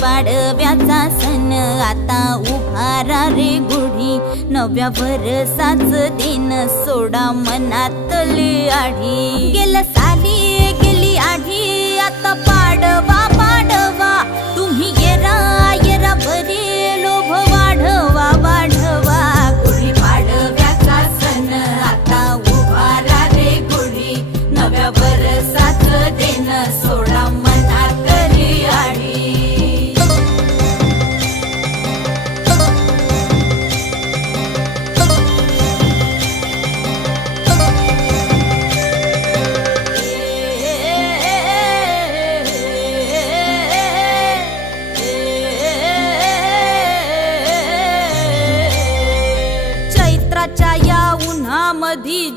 पाडव्याचा सण आता उभारा रे गुढी, नव्या वर्षाच दिन सोडा मनातली आढी। गेल्या साली गेली आढी, आता पाडवा पाडवा, तुम्ही येरा येरा बरे लोभ वाढवा वाढवा। गुढी पाडव्याचा सण आता उभारा रे गुढी, नव्या वर्षाच दिन सोडा मनातली आढी। चैत्राच्या या उन्हामधी